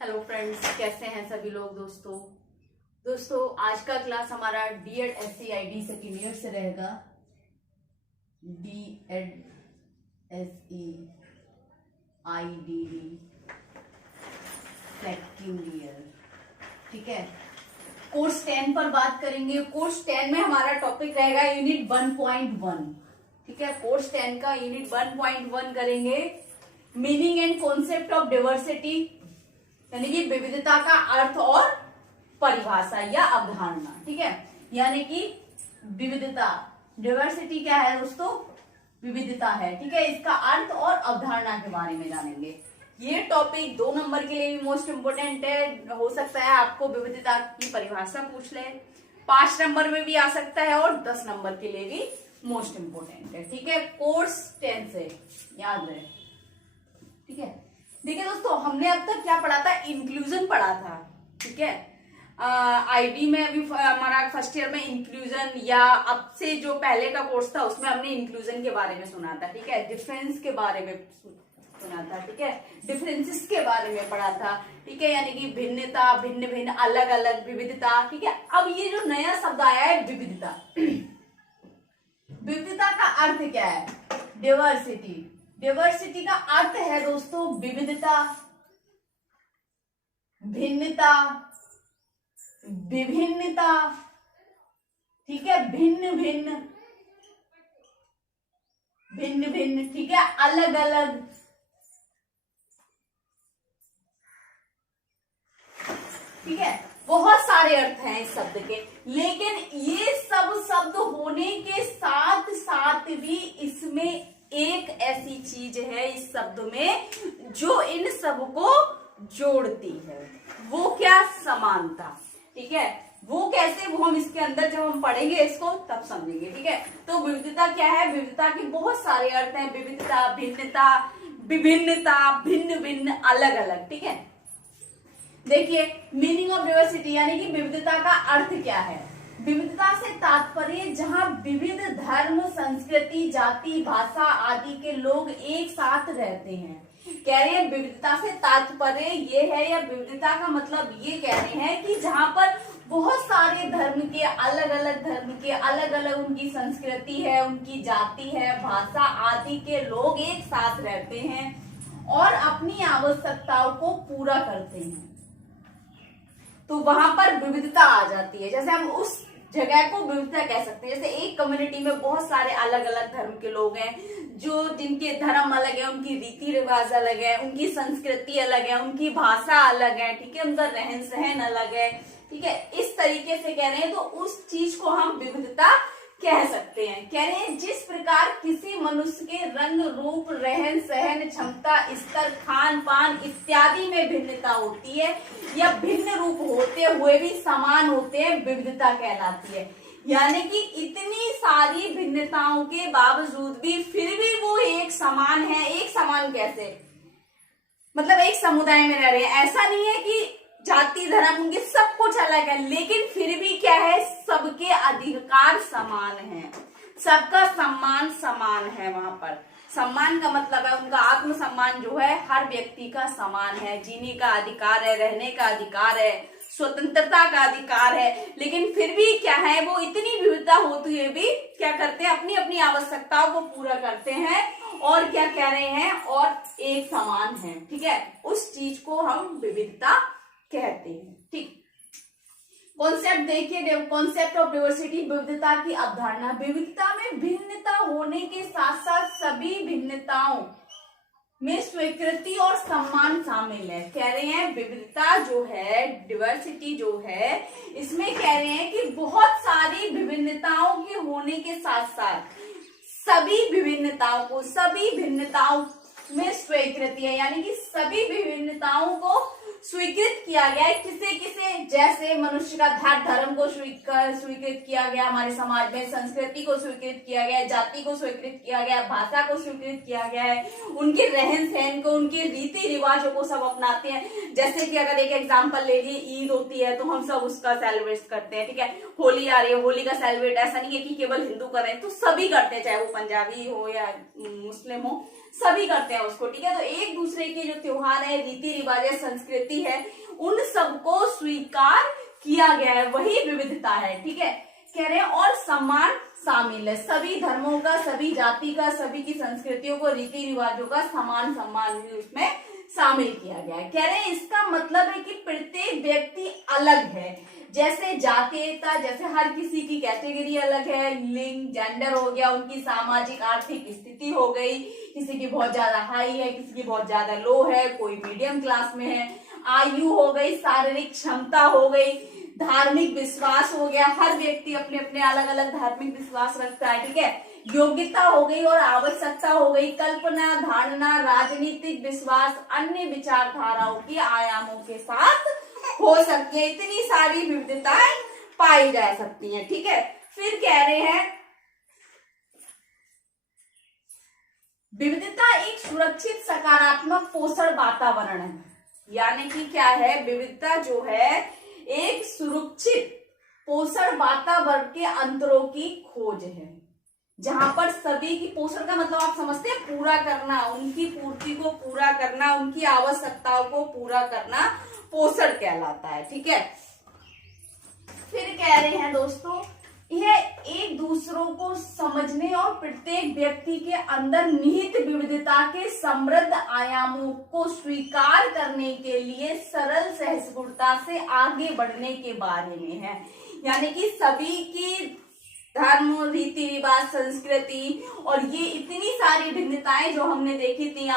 Hello friends, कैसे हैं सभी लोग। दोस्तों आज का क्लास हमारा डीएड SCID सेकेंड ईयर से रहेगा। डीएड SCID सेकेंड ईयर, ठीक है। कोर्स 10 पर बात करेंगे। कोर्स 10 में हमारा टॉपिक रहेगा यूनिट 1.1, ठीक है। कोर्स 10 का यूनिट 1.1 करेंगे, meaning and concept of diversity, यानी कि विविधता का अर्थ और परिभाषा या अवधारणा, ठीक है। यानी कि विविधता, डाइवर्सिटी क्या है दोस्तों? विविधता है, ठीक है। इसका अर्थ और अवधारणा के बारे में जानेंगे। ये टॉपिक 2 नंबर के लिए भी मोस्ट इंपोर्टेंट है। हो सकता है आपको विविधता की परिभाषा पूछ ले, 5 नंबर में भी आ सकता है और 10 नंबर के लिए भी मोस्ट इंपोर्टेंट है, ठीक है। कोर्स 10 से याद रहे, ठीक है। देखिए दोस्तों, हमने अब तक क्या पढ़ा था? इंक्लूजन पढ़ा था, ठीक है। आईडी में अभी हमारा फर्स्ट ईयर में इंक्लूजन, या अब से जो पहले का कोर्स था उसमें हमने इंक्लूजन के बारे में सुना था, ठीक है। डिफरेंस के बारे में सुना था, ठीक है। डिफरेंसेस के बारे में पढ़ा था, ठीक है। यानी कि भिन्नता, भिन्न भिन्न, अलग अलग, विविधता, ठीक है। अब ये जो नया शब्द आया है विविधता, विविधता का अर्थ क्या है? डाइवर्सिटी। डाइवर्सिटी का अर्थ है दोस्तों विविधता, भिन्नता, विभिन्नता, ठीक है। भिन्न भिन्न, भिन्न भिन्न, ठीक है। अलग अलग, ठीक है। बहुत सारे अर्थ हैं इस शब्द के, लेकिन ये सब शब्द होने के साथ साथ भी इसमें एक ऐसी चीज है इस शब्द में जो इन सब को जोड़ती है। वो क्या? समानता, ठीक है। वो कैसे? वो हम इसके अंदर जब हम पढ़ेंगे इसको तब समझेंगे, ठीक है। तो विविधता क्या है? विविधता के बहुत सारे अर्थ हैं। विविधता, भिन्नता, विभिन्नता, भिन्न भिन्न, अलग अलग, ठीक है। देखिए, मीनिंग ऑफ डाइवर्सिटी यानी कि विविधता का अर्थ क्या है? विविधता से तात्पर्य जहां विविध धर्म, संस्कृति, जाति, भाषा आदि के लोग एक साथ रहते हैं। कह रहे हैं विविधता से तात्पर्य ये है, या विविधता का मतलब ये कह रहे हैं कि जहां पर बहुत सारे धर्म के, अलग अलग धर्म के, अलग अलग उनकी संस्कृति है, उनकी जाति है, भाषा आदि के लोग एक साथ रहते हैं और अपनी आवश्यकताओं को पूरा करते हैं, तो वहां पर विविधता आ जाती है। जैसे हम उस जगह को विविधता कह सकते हैं। जैसे एक कम्युनिटी में बहुत सारे अलग अलग धर्म के लोग हैं, जो जिनके धर्म अलग है, उनकी रीति रिवाज अलग है, उनकी संस्कृति अलग है, उनकी भाषा अलग है, ठीक है। उनका रहन सहन अलग है, ठीक है। इस तरीके से कह रहे हैं, तो उस चीज को हम विविधता कह सकते हैं। कह रहे हैं जिस प्रकार किसी मनुष्य के रंग, रूप, रहन सहन, क्षमता, स्तर, खान पान इत्यादि में भिन्नता होती है, या भिन्न रूप होते हुए भी समान होते हैं, विविधता कहलाती है। यानी कि इतनी सारी भिन्नताओं के बावजूद भी फिर भी वो एक समान है। एक समान कैसे? मतलब एक समुदाय में रह रहे हैं। ऐसा नहीं है कि जाति, धर्म, उनके सब कुछ अलग है, लेकिन फिर भी क्या है? सबके अधिकार समान हैं, सबका सम्मान समान है। वहां पर सम्मान का मतलब है उनका आत्म सम्मान जो है हर व्यक्ति का समान है, जीने का अधिकार है, रहने का अधिकार है, स्वतंत्रता का अधिकार है। लेकिन फिर भी क्या है? वो इतनी विविधता होते हुए भी क्या करते हैं? अपनी अपनी आवश्यकताओं को पूरा करते हैं और क्या कह रहे हैं? और एक समान है, ठीक है। उस चीज को हम विविधता कहते हैं, ठीक। कॉन्सेप्ट देखिए, कॉन्सेप्ट ऑफ डाइवर्सिटी, विविधता की अवधारणा। विविधता में भिन्नता होने के साथ साथ सभी भिन्नताओं में स्वीकृति और सम्मान शामिल है। कह रहे हैं विविधता जो है, डाइवर्सिटी जो है, इसमें कह रहे हैं कि बहुत सारी विभिन्नताओं के होने के साथ साथ सभी विभिन्नताओं को, सभी भिन्नताओं में स्वीकृति है, यानी कि सभी विभिन्नताओं को स्वीकृत किया गया है। किसे किसे? जैसे मनुष्य का धर्म को स्वीकृत किया गया हमारे समाज में, संस्कृति को स्वीकृत किया गया है, जाति को स्वीकृत किया गया है, भाषा को स्वीकृत किया गया है, उनके रहन सहन को, उनके रीति रिवाजों को सब अपनाते हैं। जैसे कि अगर एक एग्जांपल ले लिए, ईद होती है तो हम सब उसका सेलिब्रेट करते हैं, ठीक है। होली आ रही है, होली का सेलिब्रेट ऐसा नहीं है कि केवल हिंदू कर रहे हैं, तो सभी करते हैं, चाहे वो पंजाबी हो या मुस्लिम हो, सभी करते हैं उसको, ठीक है। तो एक दूसरे के जो त्योहार है, रीति रिवाज है, संस्कृति है, उन सबको स्वीकार किया गया है, वही विविधता है, ठीक है। कह रहे हैं और सम्मान शामिल है, सभी धर्मों का, सभी जाति का, सभी की संस्कृतियों को, रीति रिवाजों का समान सम्मान भी उसमें शामिल किया गया है। कह रहे हैं इसका मतलब है कि प्रत्येक व्यक्ति अलग है, जैसे जातीयता, जैसे हर किसी की कैटेगरी अलग है, लिंग, जेंडर हो गया, उनकी सामाजिक आर्थिक स्थिति हो गई, किसी की बहुत ज्यादा हाई है, किसी की बहुत ज्यादा लो है, कोई मीडियम क्लास में है, आयु हो गई, शारीरिक क्षमता हो गई, धार्मिक विश्वास हो गया, हर व्यक्ति अपने अपने अलग अलग धार्मिक विश्वास रखता है, ठीक है। योग्यता हो गई और आवश्यकता हो गई, कल्पना, धारणा, राजनीतिक विश्वास, अन्य विचारधाराओं की आयामों के साथ हो सकती है, इतनी सारी विविधताएं पाई जा सकती हैं, ठीक है। फिर कह रहे हैं विविधता एक सुरक्षित सकारात्मक पोषण वातावरण है, यानी कि क्या है, विविधता जो है एक सुरक्षित पोषण वातावरण के अंतरों की खोज है, जहां पर सभी की, पोषण का मतलब आप समझते हैं पूरा करना, उनकी पूर्ति को पूरा करना, उनकी आवश्यकताओं को पूरा करना पोषण कहलाता है, ठीक है। फिर कह रहे हैं दोस्तों यह एक दूसरों को समझने और प्रत्येक व्यक्ति के अंदर निहित विविधता के समृद्ध आयामों को स्वीकार करने के लिए सरल सहिष्णुता से आगे बढ़ने के बारे में है, यानी कि सभी की धर्म, रीति रिवाज, संस्कृति और ये इतनी सारी भिन्नताएं जो हमने देखी थी,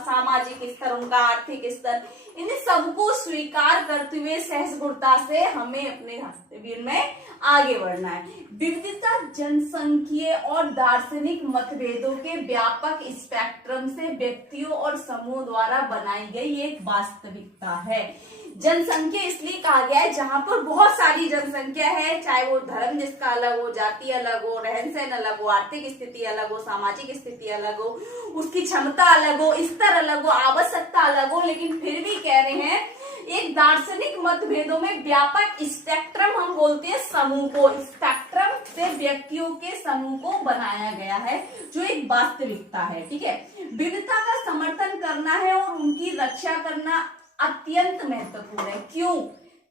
सामाजिक स्तर, उनका आर्थिक स्तर, इन सबको स्वीकार करते हुए सहिष्णुता से हमें अपने रास्ते में आगे बढ़ना है। विविधता जनसंख्यीय और दार्शनिक मतभेदों के व्यापक स्पेक्ट्रम से व्यक्तियों और समूह द्वारा बनाई गई एक वास्तविकता है। जनसंख्या इसलिए कहा गया है जहां पर बहुत सारी जनसंख्या है, चाहे वो धर्म जिसका अलग हो, जाति अलग हो, रहन सहन अलग हो, आर्थिक स्थिति अलग हो, सामाजिक स्थिति अलग हो, उसकी क्षमता अलग हो, स्तर अलग हो, आवश्यकता अलग हो, लेकिन फिर भी कह रहे हैं एक दार्शनिक मतभेदों में व्यापक स्पेक्ट्रम, हम बोलते हैं समूह को, स्पेक्ट्रम से व्यक्तियों के समूह को बनाया गया है जो एक वास्तविकता है, ठीक है। विविधता का समर्थन करना है और उनकी रक्षा करना अत्यंत महत्वपूर्ण है। क्यों?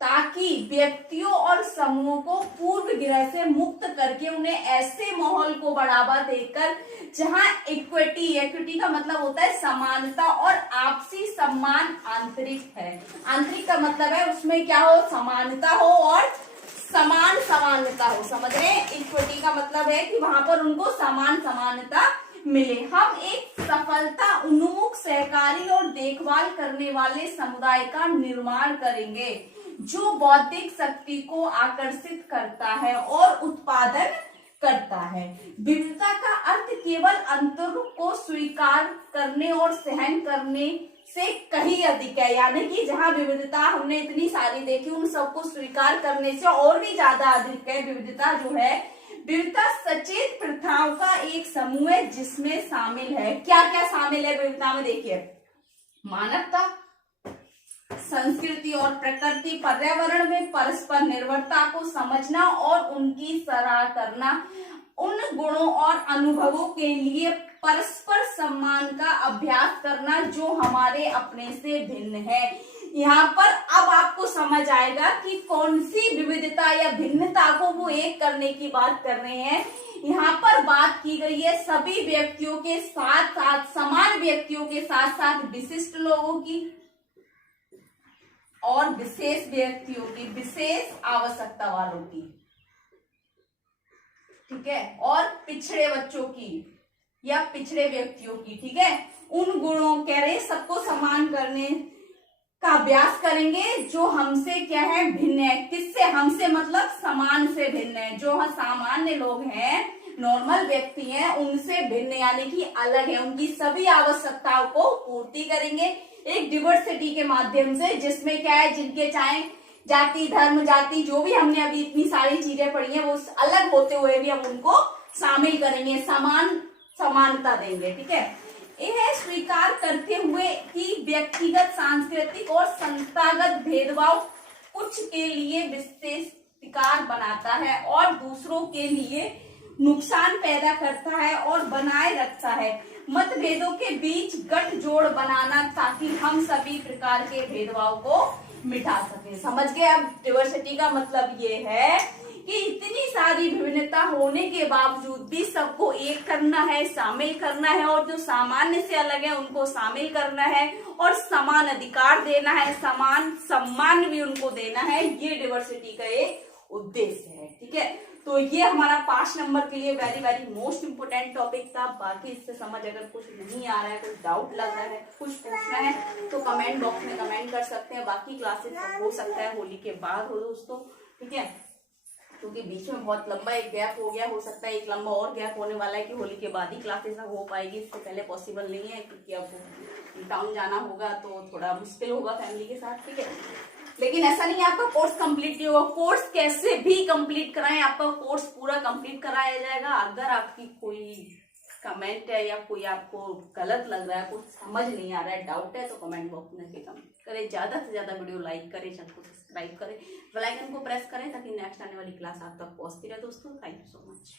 ताकि व्यक्तियों और समूहों को पूर्व ग्रह से मुक्त करके उन्हें ऐसे माहौल को बढ़ावा देकर जहां इक्विटी का मतलब होता है समानता और आपसी सम्मान आंतरिक है। आंतरिक का मतलब है उसमें क्या हो, समानता हो और समानता हो, समझ रहे हैं। इक्विटी का मतलब है कि वहां पर उनको समानता मिले। हम एक सफलता उन्मुख, सहकारी और देखभाल करने वाले समुदाय का निर्माण करेंगे जो बौद्धिक शक्ति को आकर्षित करता है और उत्पादन करता है। विविधता का अर्थ केवल अंतर को स्वीकार करने और सहन करने से कहीं अधिक है, यानी कि जहां विविधता हमने इतनी सारी देखी उन सबको स्वीकार करने से और भी ज्यादा अधिक है। विविधता जो है, विविधता सचेत प्रथाओं का एक समूह है जिसमें शामिल है, क्या क्या शामिल है विविधता में, देखिए मानवता, संस्कृति और प्रकृति, पर्यावरण में परस्पर निर्भरता को समझना और उनकी सराहना करना, उन गुणों और अनुभवों के लिए परस्पर सम्मान का अभ्यास करना जो हमारे अपने से भिन्न है। यहाँ पर अब आपको समझ आएगा कि कौन सी विविधता या भिन्नता को वो एक करने की बात कर रहे हैं। यहाँ पर बात की गई है सभी व्यक्तियों के साथ साथ, समान व्यक्तियों के साथ साथ विशिष्ट लोगों की और विशेष व्यक्तियों की, विशेष आवश्यकता वालों की, ठीक है, और पिछड़े बच्चों की या पिछड़े व्यक्तियों की, ठीक है। उन गुणों, कह रहे सबको समान करने का अभ्यास करेंगे जो हमसे क्या है, भिन्न है। किससे? हमसे मतलब समान से भिन्न है। जो हम सामान्य लोग हैं, नॉर्मल व्यक्ति हैं, उनसे भिन्न यानी कि अलग है, उनकी सभी आवश्यकताओं को पूर्ति करेंगे एक डिवर्सिटी के माध्यम से, जिसमें क्या है, जिनके चाहे जाति, धर्म, जाति जो भी हमने अभी इतनी सारी चीजें पढ़ी हैं वो अलग होते हुए भी हम उनको शामिल करेंगे, समानता देंगे, ठीक है। यह स्वीकार करते हुए कि व्यक्तिगत, सांस्कृतिक और संस्थागत भेदभाव कुछ के लिए विशेषाधिकार बनाता है और दूसरों के लिए नुकसान पैदा करता है और बनाए रखता है। मतभेदों के बीच गठजोड़ बनाना ताकि हम सभी प्रकार के भेदभाव को मिटा सके। समझ गए? अब डाइवर्सिटी का मतलब ये है कि इतनी सारी विभिन्नता होने के बावजूद भी सबको एक करना है, शामिल करना है, और जो सामान्य से अलग है उनको शामिल करना है, और समान अधिकार देना है, समान सम्मान भी उनको देना है। ये डाइवर्सिटी का एक उद्देश्य है। ठीक है, तो ये हमारा 5 नंबर के लिए very very most important topic था। बाकी इससे समझ अगर कुछ नहीं आ रहा है, कुछ डाउट लग रहा है, कुछ पूछना है तो कमेंट बॉक्स में कमेंट कर सकते हैं। बाकी क्लासेस हो सकता है होली के बाद हो दोस्तों। ठीक है, क्योंकि बीच में बहुत लंबा एक गैप हो गया, हो सकता है एक लंबा और गैप होने वाला है कि होली के बाद ही क्लासेस हो पाएगी, इससे पहले पॉसिबल नहीं है क्योंकि अब टाउन जाना होगा तो थोड़ा मुश्किल होगा फैमिली के साथ। ठीक है, लेकिन ऐसा नहीं है आपका कोर्स कंप्लीट नहीं होगा। कोर्स कैसे भी कंप्लीट कराएं, आपका कोर्स पूरा कंप्लीट कराया जाएगा। अगर आपकी कोई कमेंट है या कोई आपको गलत लग रहा है, कुछ समझ नहीं आ रहा है, डाउट है, तो कमेंट बॉक्स में कमेंट करें। ज्यादा से ज्यादा वीडियो लाइक करें, चैनल को सब्सक्राइब करें, बेल आइकन को प्रेस करें ताकि नेक्स्ट आने वाली क्लास आप तक पहुंचती रहे। दोस्तों थैंक यू सो मच।